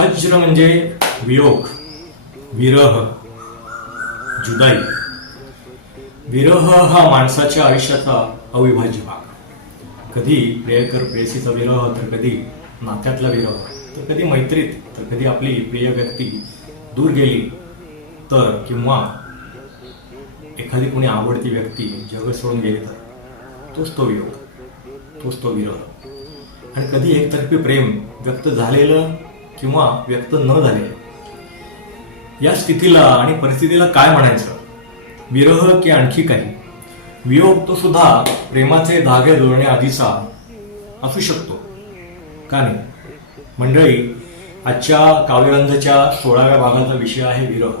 हज्र म्हणजे वियोग, विरह, जुदाई. विरह हा माणसाच्या आयुष्याचा अविभाज्य भाग. कधी प्रियकर प्रेयसीचा विरह, तर कधी नात्यातला विरह, तर कधी मैत्रीत, तर कधी आपली प्रिय व्यक्ती दूर गेली तर, किंवा एखादी कोणी आवडती व्यक्ती जग सोडून गेली तर तोच तो वियोग, तोच तो विरह. आणि कधी एकतर्फी प्रेम व्यक्त झालेलं किंवा व्यक्त न झालेलं. या स्थितीला आणि परिस्थितीला काय म्हणायचं? विरह की आणखी काही? वियोग तो सुद्धा प्रेमाचे धागे जुळण्याआधीचा असू शकतो, का नाही? मंडळी, आजच्या काव्यरंधच्या 16व्या भागाचा विषय आहे विरह.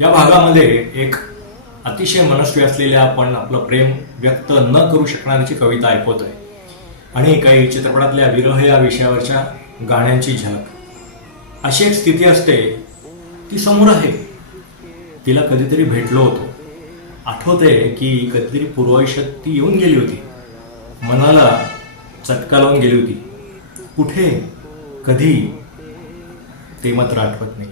या भागामध्ये एक अतिशय मनस्वी असलेल्या पण आपलं प्रेम व्यक्त न करू शकणाऱ्याची कविता ऐकवतोय आणि काही चित्रपटातल्या विरह या विषयावरच्या गाण्यांची झलक. अशी एक स्थिती असते, ती समोर आहे, तिला कधीतरी भेटलो होतो. आठवतंय की कधीतरी पूर्वायुष्यात ती येऊन गेली होती, मनाला चटका लावून गेली होती. कुठे, कधी, ते मात्र आठवत नाही.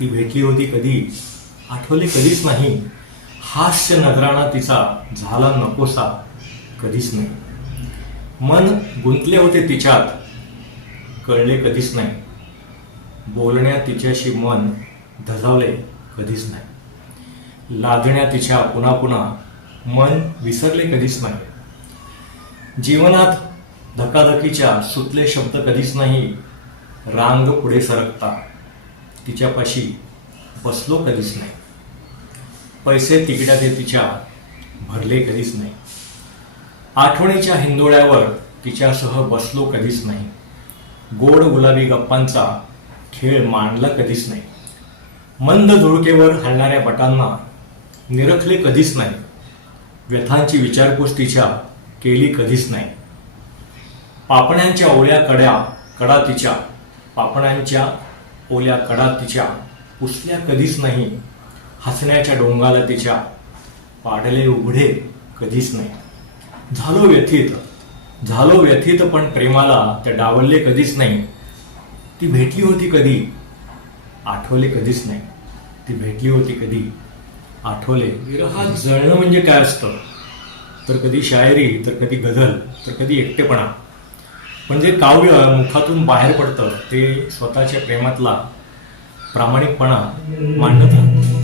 ती भेटली होती कधी, आठवले कधीच नाही. हास्य नजराणा तिचा झाला नकोसा कधीच नाही. मन गुंतले होते तिच्यात, कळले कधीच नाही. बोलण्यात तिच्याशी मन धजावले कधीच नाही. लाजण्यात तिच्या पुन्हा पुन्हा मन विसरले कधीच नाही. जीवनात धकाधकीच्या सुतले शब्द कधीच नाही. रांग पुढे सरकता तिच्यापाशी बसलो कधीच नाही. पैसे तिकिटाचे तिच्या भरले कधीच नाही. आठवणीच्या हिंदोळ्यावर तिच्यासह बसलो कधीच नाही. गोड गुलाबी गप्पांचा खेळ मांडला कधीच नाही. मंद झुळकेवर हलणाऱ्या बटांना निरखले कधीच नाही. व्यथांची विचारपूस तिच्या केली कधीच नाही. पापण्यांच्या ओल्या कडा तिच्या, पापण्यांच्या ओल्या कडा तिच्या पुसल्या कधीच नाही. हसण्याच्या डोंगाला तिच्या पाडले उघडे कधीच नाही. झालो व्यथित पण प्रेमाला त्या डावलले कधीच नाही. ती भेटली होती कधी, आठवले कधीच नाही. ती भेटली होती कधी, आठवले. विरहात जळणं म्हणजे काय असतं? तर कधी शायरी, तर कधी गझल, तर कधी एकटेपणा. म्हणजे काव्य मुखातून बाहेर पडतं ते स्वतःच्या प्रेमातला प्रामाणिकपणा मांडत राहतं.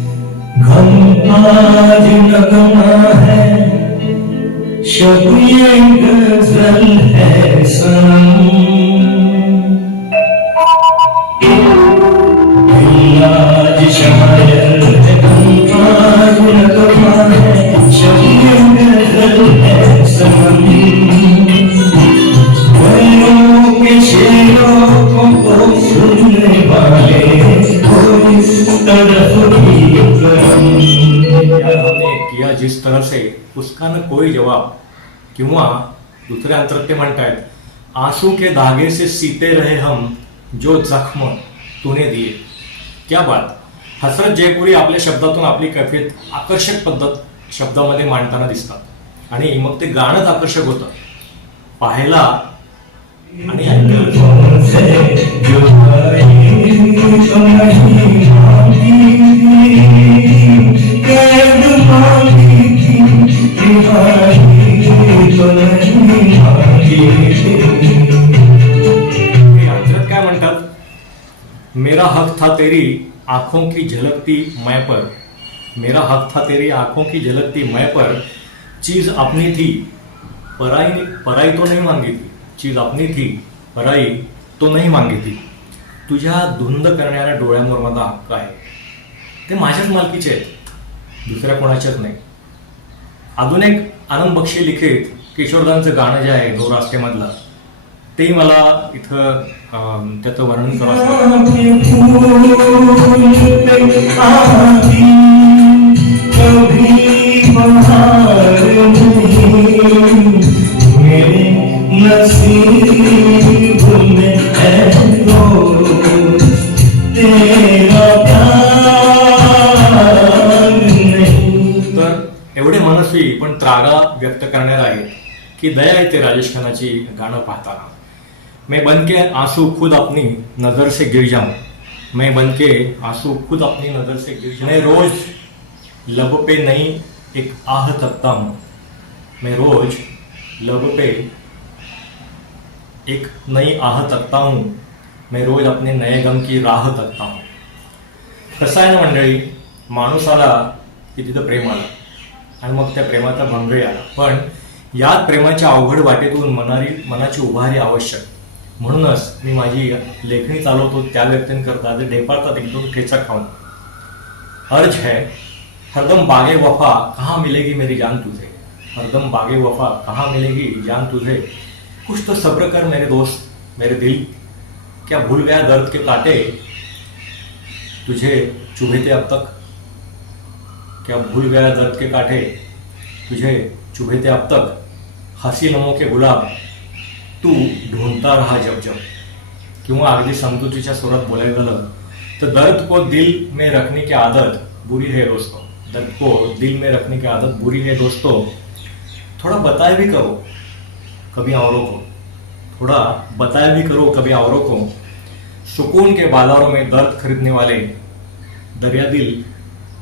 आज नगमा है, शब ये गजल है सनम. आज शायर है, आज नगमा है, शब ये गजल है सनम. वैरों के शेरों को सुनने वाले हमने किया जिस तरह से उसका न कोई जवाब. किंवा दुसऱ्या अंतरात ते म्हणतायत, आंसू के धागे से सीते रहे हम, जो जख्म तूने दिए. क्या बात. हसरत जयपुरी आपल्या शब्दातून आपली कथेत आकर्षक पद्धत शब्दामध्ये मांडताना दिसतात आणि मग ते गाणंच आकर्षक होतं पाहायला आणि काय म्हणतात? मेरा हक था तेरी आंखों की झलकती मैं पर, मेरा हक था तेरी आंखों की झलकती मैं पर, चीज अपनी थी पराई तो नहीं मांगी थी. चीज अपनी थी पराई तो नहीं मांगी थी. तुझ्या धुंद करणाऱ्या डोळ्यांवर माझा हक्क आहे, ते माझ्याच मालकीचे आहेत, दुसऱ्या कोणाच्याच नाही. अजून एक आनंद बक्षी लिखित किशोरदांचं गाणं जे आहे दो रास्ते मधलं, तेही मला इथं त्याचं वर्णन करावं. नसीब में है तो तेरा प्यार रागा व्यक्त करणार आहे की दया येते राजेश खन्नाची गाणं पाहताना. मैं बन के आंसू खुद अपनी नजर से गिर जाऊं, मैं बन के आंसू खुद अपनी नजर से गिर जाऊं, मैं रोज लब पे नई एक आह तकता हूं, मैं रोज लब पे एक नई आह तकता हूं, मैं रोज अपने नए गम की राह तकता हूं. कसं आहे ना मंडळी, माणूस आला की तिथं प्रेम आलं आणि मग त्या प्रेमाचा भंगही आला. पण याच प्रेमाच्या अवघड वाटेतून मनाची उभारी आवश्यक. म्हणूनच मी माझी लेखणी चालवतो त्या व्यक्तींकरता जे ढेपाळतात एकदम ठेचा खाऊन. अर्ज है हरदम बागे वफा कहाँ मिलेगी मेरी जान तुझे, हरदम बागे वफा कहाँ मिलेगी जान तुझे, कुछ तो सब्र कर मेरे दोस्त मेरे दिल, क्या भूल गया दर्द के कांटे तुझे चुभे थे अब तक, क्या भूल गया दर्द के कांटे तुझे चुभे थे अब तक, हसी लम्हों के गुलाब तू ढूंढता रहा जब जब. किंवा अगदी समजुतीच्या स्वरात बोलायला झालं तर दर्द को दिल में रखने की आदत बुरी है दोस्तों, दर्द को दिल में रखने की आदत बुरी है दोस्तों, थोड़ा बताया भी करो कभी औरों को, थोड़ा बताया भी करो कभी औरों को, सुकून के बाजारों में दर्द खरीदने वाले दरिया दिल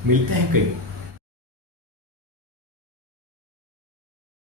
मिलते हैं कहीं.